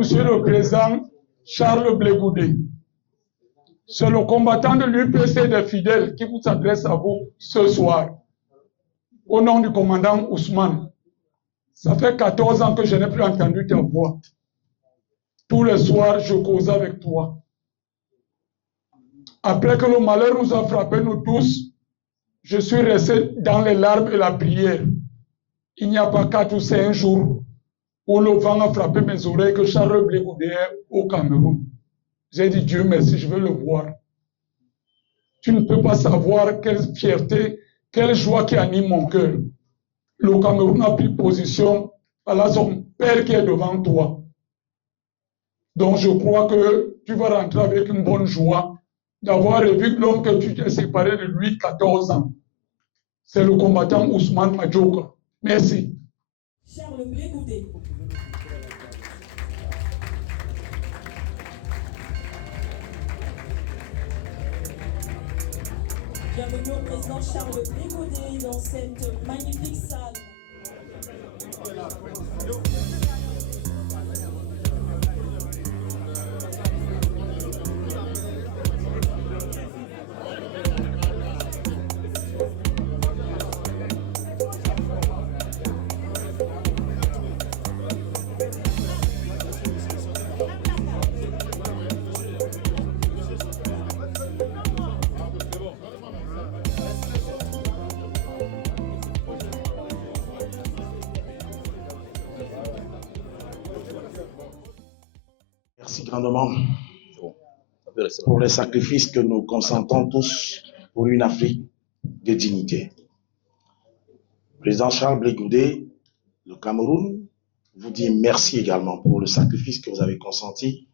Monsieur le Président Charles Blé Goudé, c'est le combattant de l'UPC des fidèles qui vous adresse à vous ce soir. Au nom du commandant Ousmane, ça fait 14 ans que je n'ai plus entendu ta voix. Tous les soirs, je causais avec toi. Après que le malheur nous a frappés, nous tous, je suis resté dans les larmes et la prière. Il n'y a pas 4 ou 5 jours où le vent a frappé mes oreilles que Charles Blé Goudé est au Cameroun. J'ai dit, Dieu merci, je veux le voir. Tu ne peux pas savoir quelle fierté, quelle joie qui anime mon cœur. Le Cameroun a pris position, voilà son père qui est devant toi. Donc je crois que tu vas rentrer avec une bonne joie d'avoir revu l'homme que tu t'es séparé de lui 14 ans. C'est le combattant Ousmane Madjoka. Merci. Charles Blé Goudé. Bienvenue au président Charles Blé Goudé dans cette magnifique salle. Merci grandement pour les sacrifices que nous consentons tous pour une Afrique de dignité. Président Charles Blé Goudé, le Cameroun vous dit merci également pour le sacrifice que vous avez consenti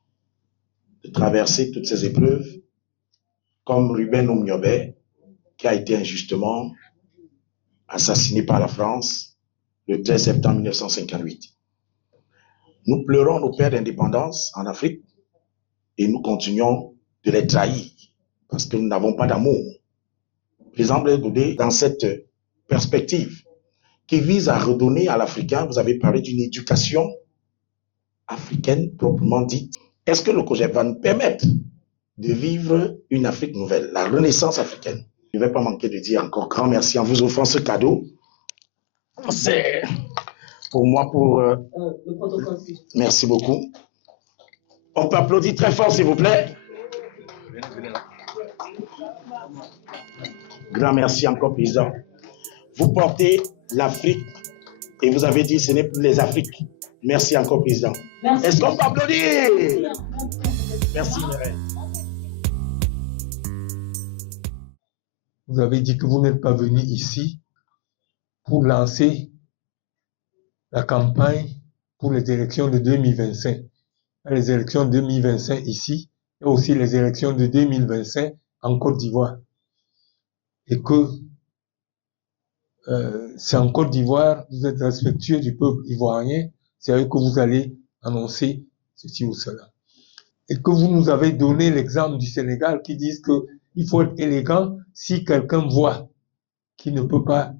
de traverser toutes ces épreuves, comme Ruben Oumniobé, qui a été injustement assassiné par la France le 13 septembre 1958. Nous pleurons nos pères d'indépendance en Afrique et nous continuons de les trahir parce que nous n'avons pas d'amour. Président Blé Goudé, dans cette perspective qui vise à redonner à l'Africain, vous avez parlé d'une éducation africaine proprement dite. Est-ce que le COJEP va nous permettre de vivre une Afrique nouvelle, la renaissance africaine? Je ne vais pas manquer de dire encore grand merci en vous offrant ce cadeau. C'est pour moi, le protocole. Merci beaucoup. On peut applaudir très fort, s'il vous plaît. Grand merci encore, président. Vous portez l'Afrique et vous avez dit ce n'est plus les Afriques. Merci encore, président. Est-ce qu'on peut applaudir? Merci, Mireille. Vous avez dit que vous n'êtes pas venu ici pour lancer la campagne pour les élections de 2025. Les élections de 2025 ici et aussi les élections de 2025 en Côte d'Ivoire. Et que c'est en Côte d'Ivoire, vous êtes respectueux du peuple ivoirien, c'est à eux que vous allez annoncer ceci ou cela. Et que vous nous avez donné l'exemple du Sénégal qui disent qu'il faut être élégant si quelqu'un voit qu'il ne peut pas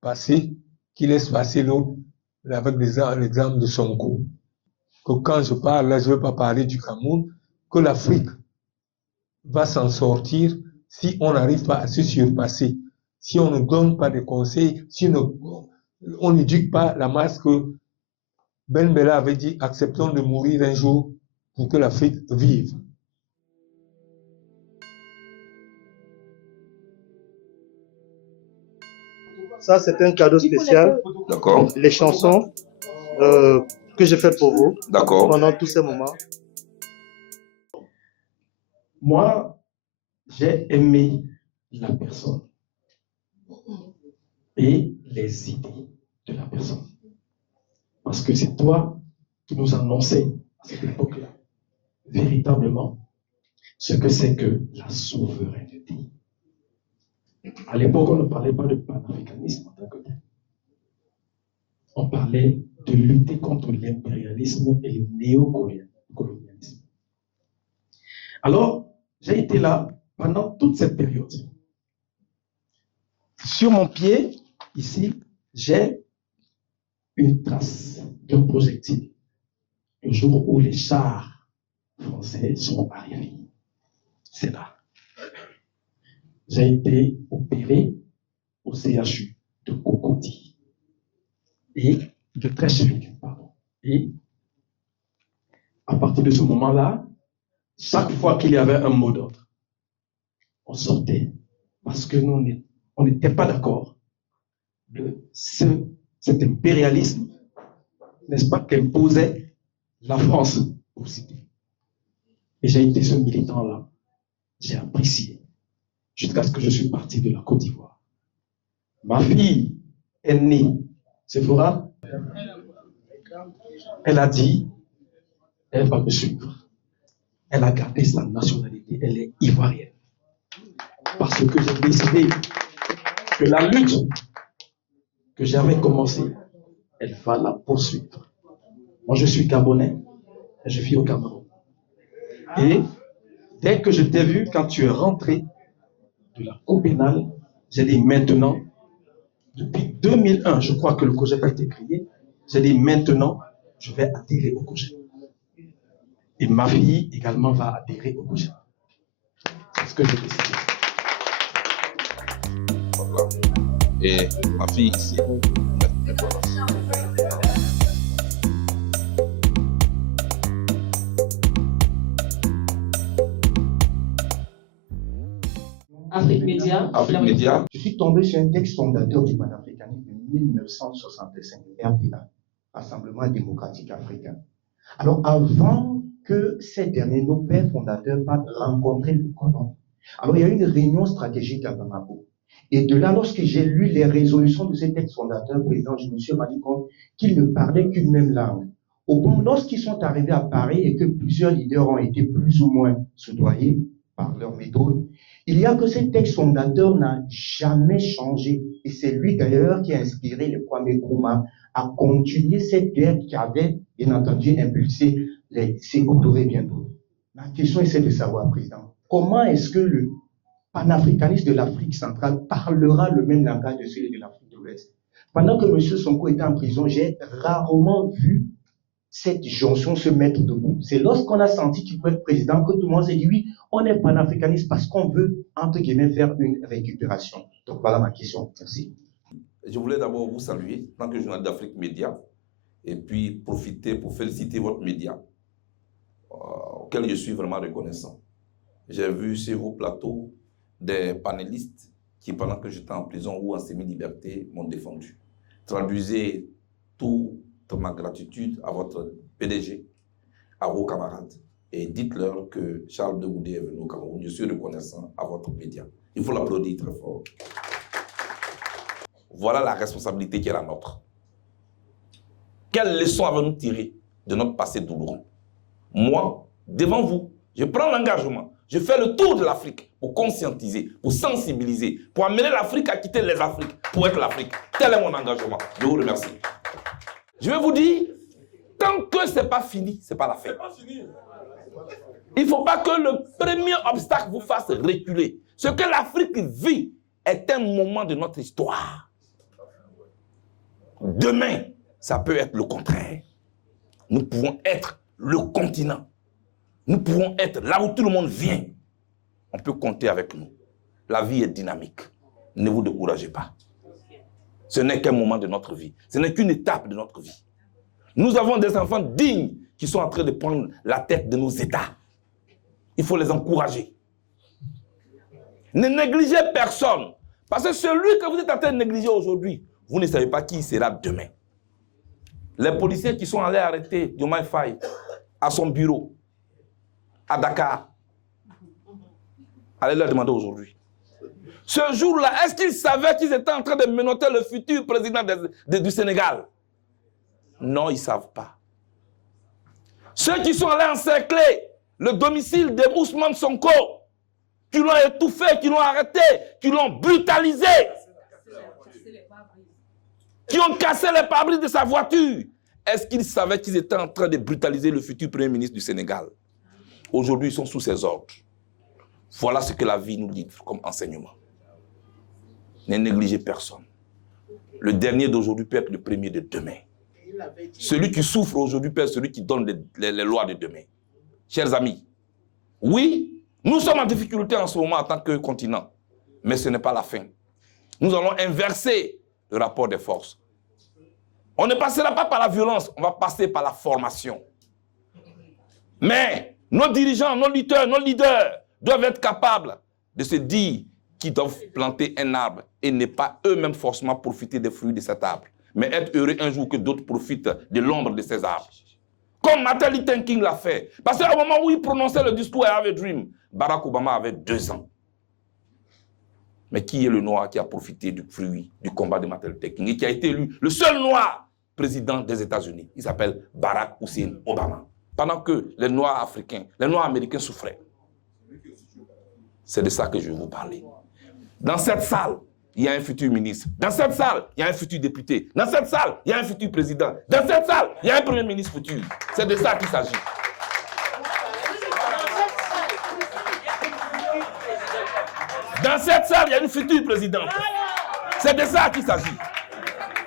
passer, qu'il laisse passer l'autre avec l'exemple de Sonko. Que quand je parle, là, je ne veux pas parler du Cameroun, que l'Afrique va s'en sortir si on n'arrive pas à se surpasser, si on ne donne pas de conseils, si on n'éduque pas la masse que Ben Bella avait dit, acceptons de mourir un jour pour que l'Afrique vive. Ça, c'est un cadeau spécial. D'accord. Les chansons que j'ai faites pour vous pendant tous ces moments. Moi, j'ai aimé la personne et les idées de la personne. Parce que c'est toi qui nous annonçais à cette époque-là, véritablement, ce que c'est que la souveraineté. À l'époque, on ne parlait pas de panafricanisme en tant que tel. On parlait de lutter contre l'impérialisme et le néocolonialisme. Alors, j'ai été là pendant toute cette période. Sur mon pied, ici, j'ai une trace d'un projectile le jour où les chars français sont arrivés. C'est là. J'ai été opéré au CHU de Cocody et de Trècheville, pardon. Et à partir de ce moment-là, chaque fois qu'il y avait un mot d'ordre, on sortait parce que nous, on n'était pas d'accord de cet impérialisme, n'est-ce pas, qu'imposait la France aussi. Et j'ai été ce militant-là. J'ai apprécié jusqu'à ce que je suis parti de la Côte d'Ivoire. Ma fille est née, Sephora. Elle a dit, elle va me suivre. Elle a gardé sa nationalité, elle est ivoirienne. Parce que j'ai décidé que la lutte que j'avais commencée, elle va la poursuivre. Moi, je suis Gabonais et je vis au Cameroun. Et dès que je t'ai vu, quand tu es rentré de la Cour pénale, j'ai dit maintenant, depuis 2001, je crois que le COJEP a été créé, j'ai dit maintenant, je vais adhérer au COJEP. Et ma fille également va adhérer au COJEP. C'est ce que j'ai décidé. Voilà. Et ma fille ici, Afrique Média. Afrique Média. Je suis tombé sur un texte fondateur du panafricanisme de 1965, RDA, Rassemblement démocratique africain. Alors, avant que ces derniers, nos pères fondateurs, partent rencontrer le colon, alors il y a eu une réunion stratégique à Bamako. Et de là, lorsque j'ai lu les résolutions de ces textes fondateurs, président, je me suis rendu compte qu'ils ne parlaient qu'une même langue. Au point, lorsqu'ils sont arrivés à Paris et que plusieurs leaders ont été plus ou moins soudoyés par leur méthode, il y a que ce texte fondateur n'a jamais changé. Et c'est lui d'ailleurs qui a inspiré le Kwame Nkrumah à continuer cette guerre qui avait, bien entendu, impulsé les Sékou Touré et bien d'autres. Ma question est celle de savoir, président, comment est-ce que le panafricaniste de l'Afrique centrale parlera le même langage de celui de l'Afrique de l'Ouest? Pendant que M. Sonko était en prison, j'ai rarement vu cette jonction se mettre debout. C'est lorsqu'on a senti qu'il pouvait être président que tout le monde s'est dit oui, on est panafricaniste parce qu'on veut, entre guillemets, faire une récupération. Donc voilà ma question. Merci. Je voulais d'abord vous saluer, en tant que journaliste d'Afrique Média, et puis profiter pour féliciter votre média, auquel je suis vraiment reconnaissant. J'ai vu sur vos plateaux des panélistes qui, pendant que j'étais en prison ou en semi-liberté, m'ont défendu. Traduisez toute ma gratitude à votre PDG, à vos camarades, et dites-leur que Charles de Goudet est venu au Cameroun. Je suis reconnaissant à votre média. Il faut l'applaudir très fort. Voilà la responsabilité qui est la nôtre. Quelle leçon avons-nous tiré de notre passé douloureux? Moi, devant vous, je prends l'engagement. Je fais le tour de l'Afrique pour conscientiser, pour sensibiliser, pour amener l'Afrique à quitter les Afriques, pour être l'Afrique. Tel est mon engagement. Je vous remercie. Je vais vous dire, tant que ce n'est pas fini, ce n'est pas la fin. Il ne faut pas que le premier obstacle vous fasse reculer. Ce que l'Afrique vit est un moment de notre histoire. Demain, ça peut être le contraire. Nous pouvons être le continent. Nous pouvons être là où tout le monde vient. On peut compter avec nous. La vie est dynamique. Ne vous découragez pas. Ce n'est qu'un moment de notre vie. Ce n'est qu'une étape de notre vie. Nous avons des enfants dignes qui sont en train de prendre la tête de nos États. Il faut les encourager. Ne négligez personne. Parce que celui que vous êtes en train de négliger aujourd'hui, vous ne savez pas qui il sera demain. Les policiers qui sont allés arrêter Diomaye Faye à son bureau, à Dakar, allez leur demander aujourd'hui. Ce jour-là, est-ce qu'ils savaient qu'ils étaient en train de menotter le futur président du Sénégal? Non, ils ne savent pas. Ceux qui sont allés encercler le domicile de Ousmane Sonko, qui l'ont étouffé, qui l'ont arrêté, qui l'ont brutalisé, qui ont cassé les pare-brises de sa voiture, est-ce qu'ils savaient qu'ils étaient en train de brutaliser le futur Premier ministre du Sénégal? Aujourd'hui, ils sont sous ses ordres. Voilà ce que la vie nous dit comme enseignement. Ne négligez personne. Le dernier d'aujourd'hui peut être le premier de demain. Celui qui souffre aujourd'hui peut être celui qui donne les lois de demain. Chers amis, oui, nous sommes en difficulté en ce moment en tant que continent, mais ce n'est pas la fin. Nous allons inverser le rapport des forces. On ne passera pas par la violence, on va passer par la formation. Mais nos dirigeants, nos leaders doivent être capables de se dire qu'ils doivent planter un arbre et ne pas eux-mêmes forcément profiter des fruits de cet arbre, mais être heureux un jour que d'autres profitent de l'ombre de ces arbres. Comme Martin Luther King l'a fait. Parce qu'au moment où il prononçait le discours I Have a Dream, Barack Obama avait 2 ans. Mais qui est le noir qui a profité du fruit du combat de Martin Luther King et qui a été élu le seul noir président des États-Unis? Il s'appelle Barack Hussein Obama. Pendant que les noirs africains, les noirs américains souffraient. C'est de ça que je vais vous parler. Dans cette salle, il y a un futur ministre. Dans cette salle, il y a un futur député. Dans cette salle, il y a un futur président. Dans cette salle, il y a un premier ministre futur. C'est de ça qu'il s'agit. Dans cette salle, il y a une future présidente. C'est de ça qu'il s'agit.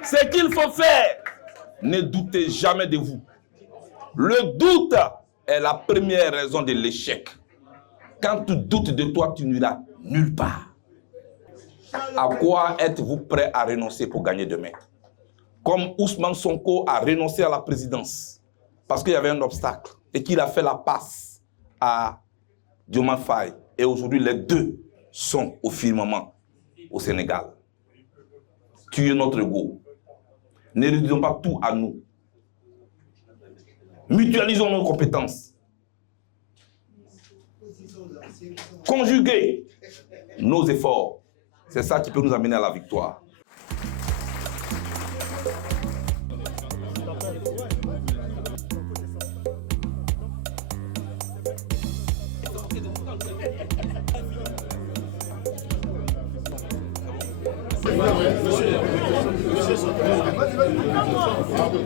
Ce qu'il faut faire, ne doutez jamais de vous. Le doute est la première raison de l'échec. Quand tu doutes de toi, tu n'iras nulle part. À quoi êtes-vous prêt à renoncer pour gagner demain? Comme Ousmane Sonko a renoncé à la présidence parce qu'il y avait un obstacle et qu'il a fait la passe à Diomaye Faye. Et aujourd'hui, les deux sont au firmament au Sénégal. Tuez notre ego. Ne réduisons pas tout à nous. Mutualisons nos compétences. Conjuguer nos efforts. C'est ça qui peut nous amener à la victoire.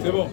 C'est bon.